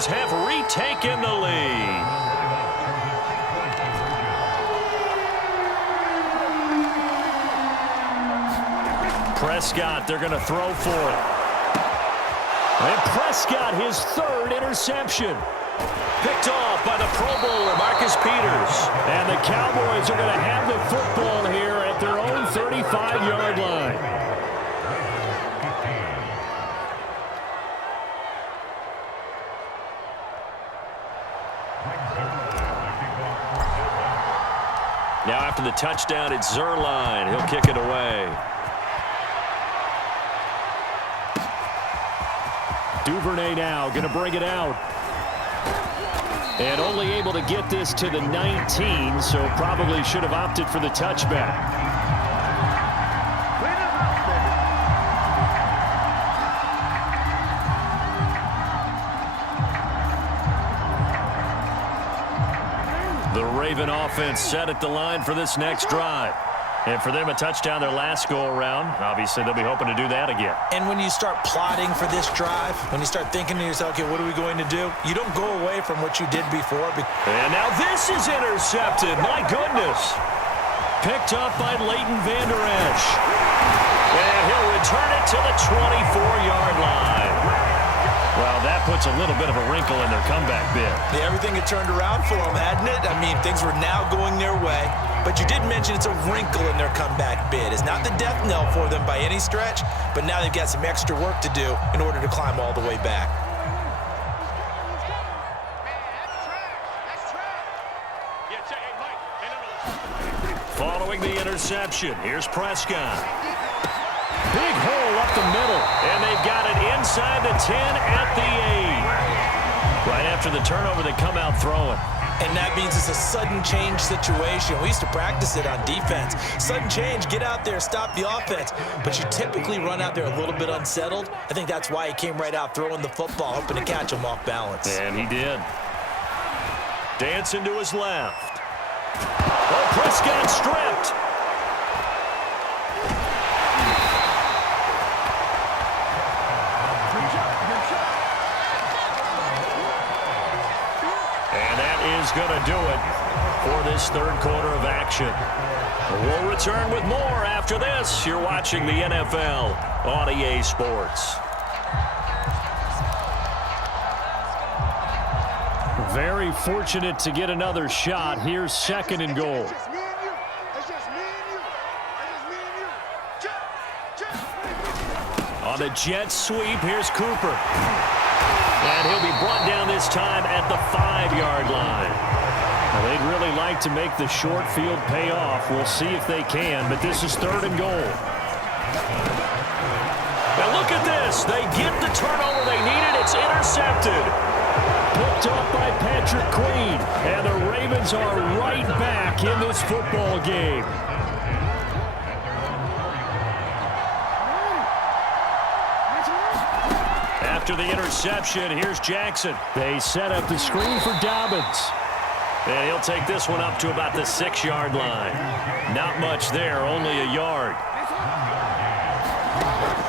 Cowboys have retaken the lead. Prescott, they're going to throw for it. And Prescott, his third interception. Picked off by the Pro Bowler, Marcus Peters. And the Cowboys are going to have the football here at their own 35-yard line. Now after the touchdown, it's Zerline. He'll kick it away. Duvernay now going to bring it out. And only able to get this to the 19, so probably should have opted for the touchback. The Raven offense set at the line for this next drive. And for them, a touchdown their last go-around. Obviously, they'll be hoping to do that again. And when you start plotting for this drive, when you start thinking to yourself, okay, what are we going to do? You don't go away from what you did before. And now this is intercepted. My goodness. Picked up by Leighton Vander Esch. And he'll return it to the 24-yard line. Well, that puts a little bit of a wrinkle in their comeback bid. Yeah, everything had turned around for them, hadn't it? I mean, things were now going their way. But you did mention it's a wrinkle in their comeback bid. It's not the death knell for them by any stretch, but now they've got some extra work to do in order to climb all the way back. Following the interception, here's Prescott. Big hole up the middle, and they've got it inside the 10 at the 8. Right after the turnover, they come out throwing. And that means it's a sudden change situation. We used to practice it on defense. Sudden change, get out there, stop the offense. But you typically run out there a little bit unsettled. I think that's why he came right out throwing the football, hoping to catch him off balance. And he did. Dancing to his left. Oh, Prescott stripped. Is going to do it for this third quarter of action. We'll return with more after this. You're watching the NFL on EA Sports. Very fortunate to get another shot. Here's second and goal. On the jet sweep, here's Cooper. And he'll be brought down this time at the 5-yard line. Well, they'd really like to make the short field pay off. We'll see if they can, but this is third and goal. Now look at this. They get the turnover they needed. It's intercepted. Picked up by Patrick Queen. And the Ravens are right back in this football game. After the interception, here's Jackson. They set up the screen for Dobbins. And he'll take this one up to about the 6-yard line. Not much there, only a yard.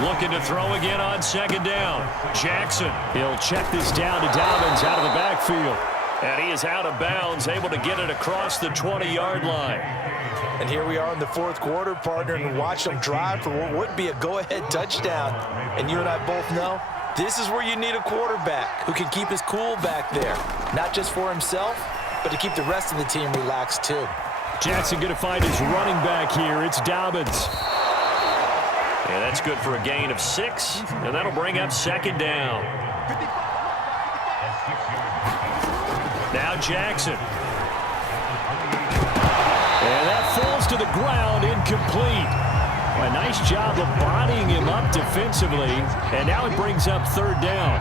Looking to throw again on second down. Jackson, he'll check this down to Dobbins out of the backfield. And he is out of bounds, able to get it across the 20-yard line. And here we are in the fourth quarter, partner, and watch them drive for what would be a go-ahead touchdown. And you and I both know this is where you need a quarterback who can keep his cool back there. Not just for himself, but to keep the rest of the team relaxed too. Jackson going to find his running back here. It's Dobbins. Yeah, that's good for a gain of 6, and that'll bring up second down. Now Jackson. And that falls to the ground, incomplete. A nice job of bodying him up defensively, and now it brings up third down.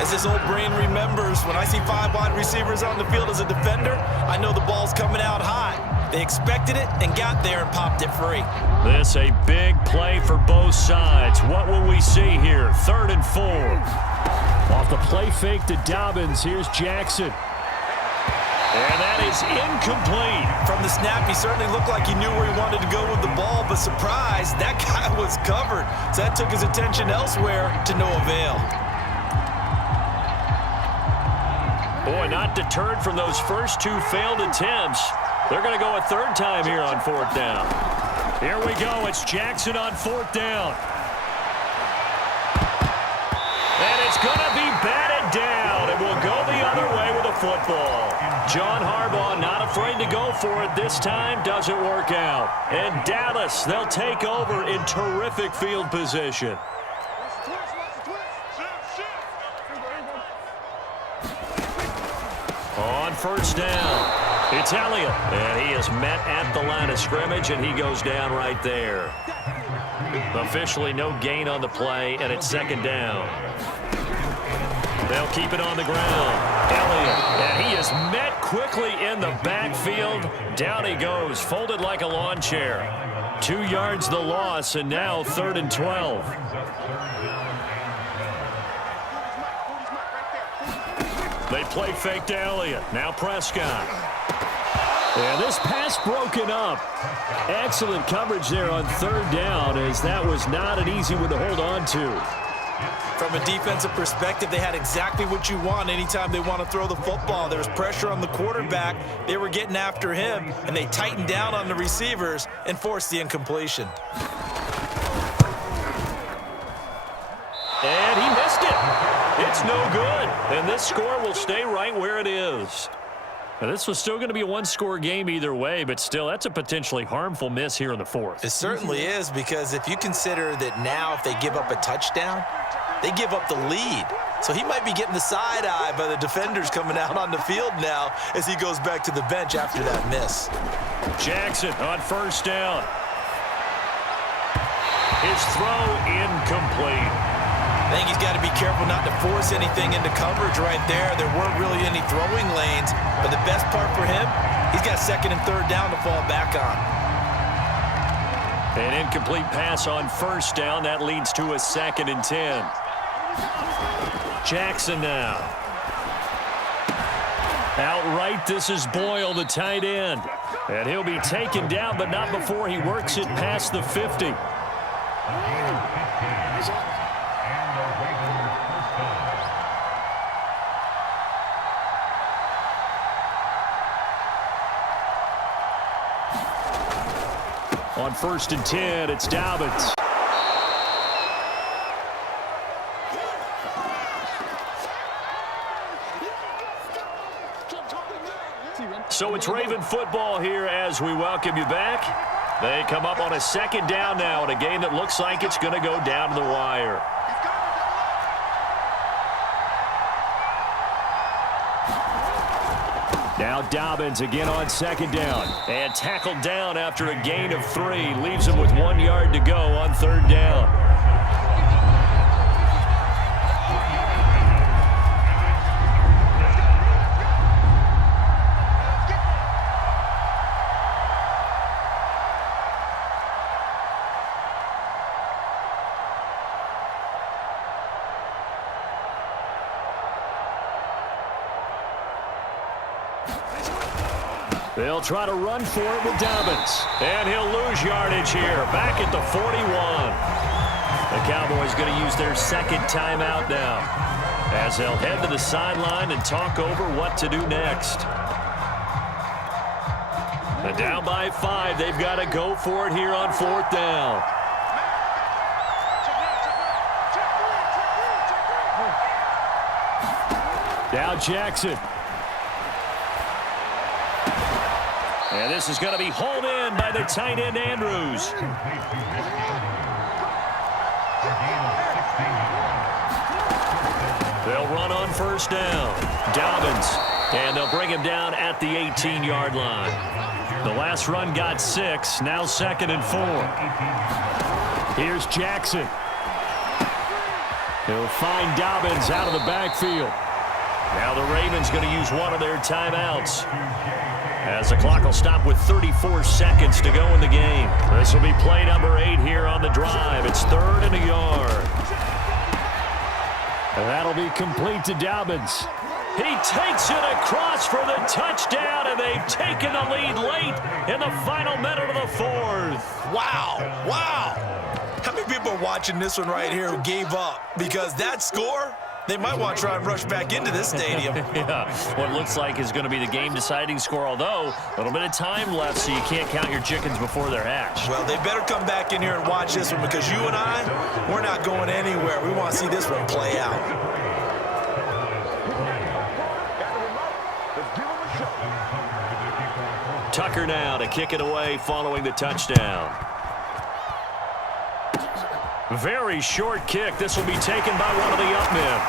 As this old brain remembers, when I see 5 wide receivers on the field as a defender, I know the ball's coming out hot. They expected it and got there and popped it free. This a big play for both sides. What will we see here? 3rd and 4. Off the play fake to Dobbins, here's Jackson. And that is incomplete. From the snap, he certainly looked like he knew where he wanted to go with the ball, but surprise, that guy was covered. So that took his attention elsewhere to no avail. Boy, not deterred from those first two failed attempts. They're going to go a third time here on fourth down. Here we go. It's Jackson on fourth down. And it's going to be batted down, and we'll go the other way with a football. John Harbaugh not afraid to go for it this time. Doesn't work out. And Dallas, they'll take over in terrific field position. On first down, it's Elliott. And he is met at the line of scrimmage, and he goes down right there. Officially no gain on the play, and it's second down. They'll keep it on the ground. Elliott, and he is met quickly in the backfield. Down he goes, folded like a lawn chair. 2 yards the loss, and now 3rd and 12. They play fake to Elliott. Now Prescott. And this pass broken up. Excellent coverage there on third down, as that was not an easy one to hold on to. From a defensive perspective, they had exactly what you want anytime they want to throw the football. There was pressure on the quarterback. They were getting after him, and they tightened down on the receivers and forced the incompletion. And he missed it. It's no good. And this score will stay right where it is. Now, this was still going to be a one-score game either way, but still, that's a potentially harmful miss here in the fourth. It certainly is, because if you consider that now if they give up a touchdown, they give up the lead. So he might be getting the side eye by the defenders coming out on the field now as he goes back to the bench after that miss. Jackson on first down. His throw incomplete. I think he's got to be careful not to force anything into coverage right there. There weren't really any throwing lanes, but the best part for him, he's got second and third down to fall back on. An incomplete pass on first down. That leads to a 2nd and 10. Jackson now. Outright, this is Boyle, the tight end. And he'll be taken down, but not before he works it past the 50. On 1st and 10, it's Dobbins. So it's Raven football here as we welcome you back. They come up on a 2nd down now in a game that looks like it's going to go down to the wire. Now Dobbins again on 2nd down. And tackled down after a gain of 3. Leaves him with 1 yard to go on 3rd down. They'll try to run for it with Dobbins. And he'll lose yardage here, back at the 41. The Cowboys going to use their 2nd timeout now, as they'll head to the sideline and talk over what to do next. And down by 5, they've got to go for it here on 4th down. Now Jackson. And this is going to be hauled in by the tight end, Andrews. They'll run on 1st down. Dobbins. And they'll bring him down at the 18-yard line. The last run got 6. Now 2nd and 4. Here's Jackson. He'll find Dobbins out of the backfield. Now the Ravens going to use one of their timeouts, as the clock will stop with 34 seconds to go in the game. This will be play number 8 here on the drive. It's 3rd and a yard. And that'll be complete to Dobbins. He takes it across for the touchdown, and they've taken the lead late in the final minute of the 4th. Wow, wow. How many people are watching this one right here who gave up? Because that score, They might want to try and rush back into this stadium. Yeah, what looks like is going to be the game-deciding score, although a little bit of time left, so you can't count your chickens before they're hatched. Well, they better come back in here and watch this one, because you and I, we're not going anywhere. We want to see this one play out. Tucker now to kick it away following the touchdown. Very short kick. This will be taken by one of the up men.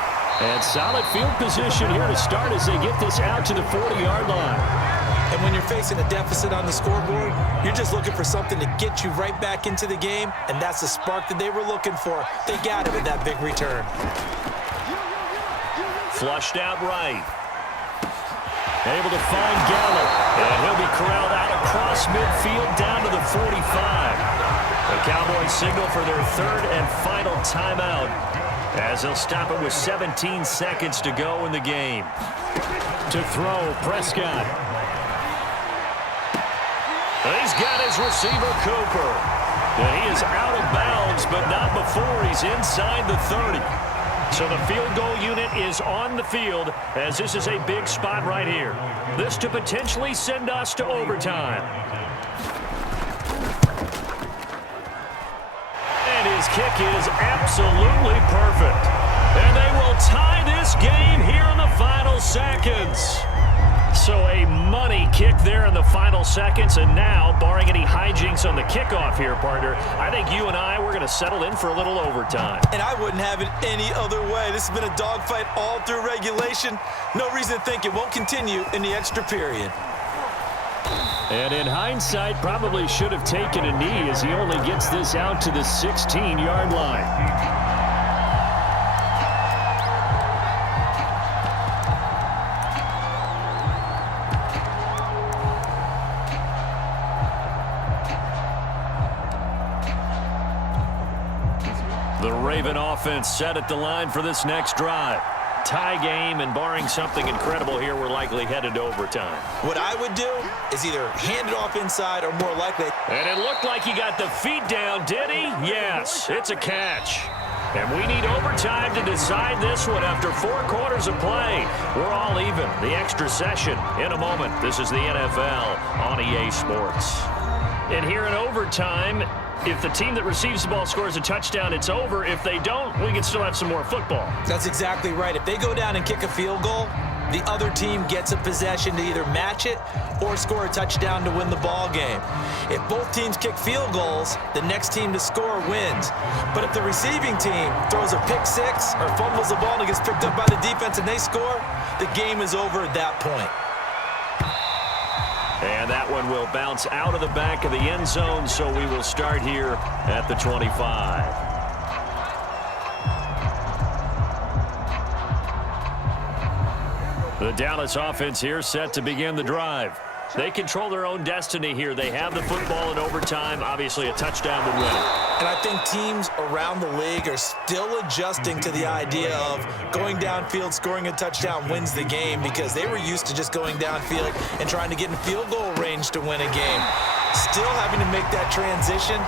And solid field position here to start as they get this out to the 40-yard line. And when you're facing a deficit on the scoreboard, you're just looking for something to get you right back into the game, and that's the spark that they were looking for. They got it with that big return. Flushed out right. Able to find Gallup, and he'll be corralled out across midfield down to the 45. The Cowboys signal for their third and final timeout as they'll stop it with 17 seconds to go in the game. To throw, Prescott. He's got his receiver, Cooper. And he is out of bounds, but not before he's inside the 30. So the field goal unit is on the field as this is a big spot right here. This to potentially send us to overtime. And his kick is absolutely perfect. And they will tie this game here in the final seconds. So a money kick there in the final seconds, and now, barring any hijinks on the kickoff here, partner, I think you and I, we're going to settle in for a little overtime. And I wouldn't have it any other way. This has been a dogfight all through regulation. No reason to think it won't continue in the extra period. And in hindsight, probably should have taken a knee as he only gets this out to the 16-yard line. The Raven offense set at the line for this next drive. Tie game, and barring something incredible here, we're likely headed to overtime. What I would do is either hand it off inside or more likely. And it looked like he got the feet down, did he? Yes, it's a catch. And we need overtime to decide this one after 4 quarters of play. We're all even. The extra session in a moment. This is the NFL on EA Sports. And here in overtime, if the team that receives the ball scores a touchdown, it's over. If they don't, we can still have some more football. That's exactly right. If they go down and kick a field goal, the other team gets a possession to either match it or score a touchdown to win the ball game. If both teams kick field goals, the next team to score wins. But if the receiving team throws a pick six or fumbles the ball and it gets picked up by the defense and they score, the game is over at that point. And that one will bounce out of the back of the end zone, so we will start here at the 25. The Dallas offense here set to begin the drive. They control their own destiny here. They have the football in overtime. Obviously, a touchdown would win it. And I think teams around the league are still adjusting to the idea of going downfield, scoring a touchdown wins the game, because they were used to just going downfield and trying to get in field goal range to win a game. Still having to make that transition.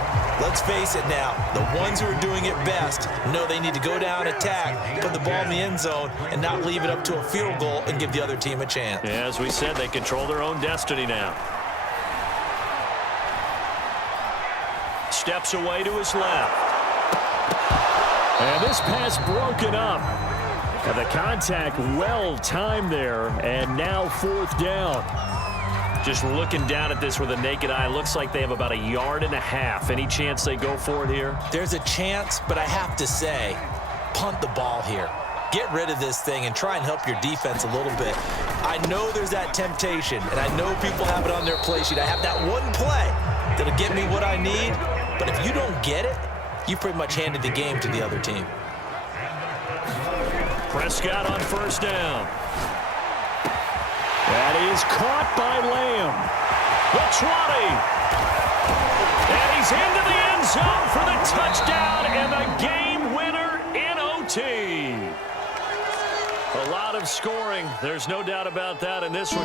Let's face it now, the ones who are doing it best know they need to go down, attack, put the ball in the end zone, and not leave it up to a field goal and give the other team a chance. Yeah, as we said, they control their own destiny now. Steps away to his left. And this pass broken up. And the contact well timed there, and now 4th down. Just looking down at this with a naked eye, looks like they have about 1.5 yards. Any chance they go for it here? There's a chance, but I have to say, punt the ball here. Get rid of this thing and try and help your defense a little bit. I know there's that temptation, and I know people have it on their play sheet. I have that one play that'll get me what I need, but if you don't get it, you pretty much handed the game to the other team. Prescott on 1st down. That is caught by Lamb. The 20. And he's into the end zone for the touchdown and the game winner in OT. A lot of scoring. There's no doubt about that in this one.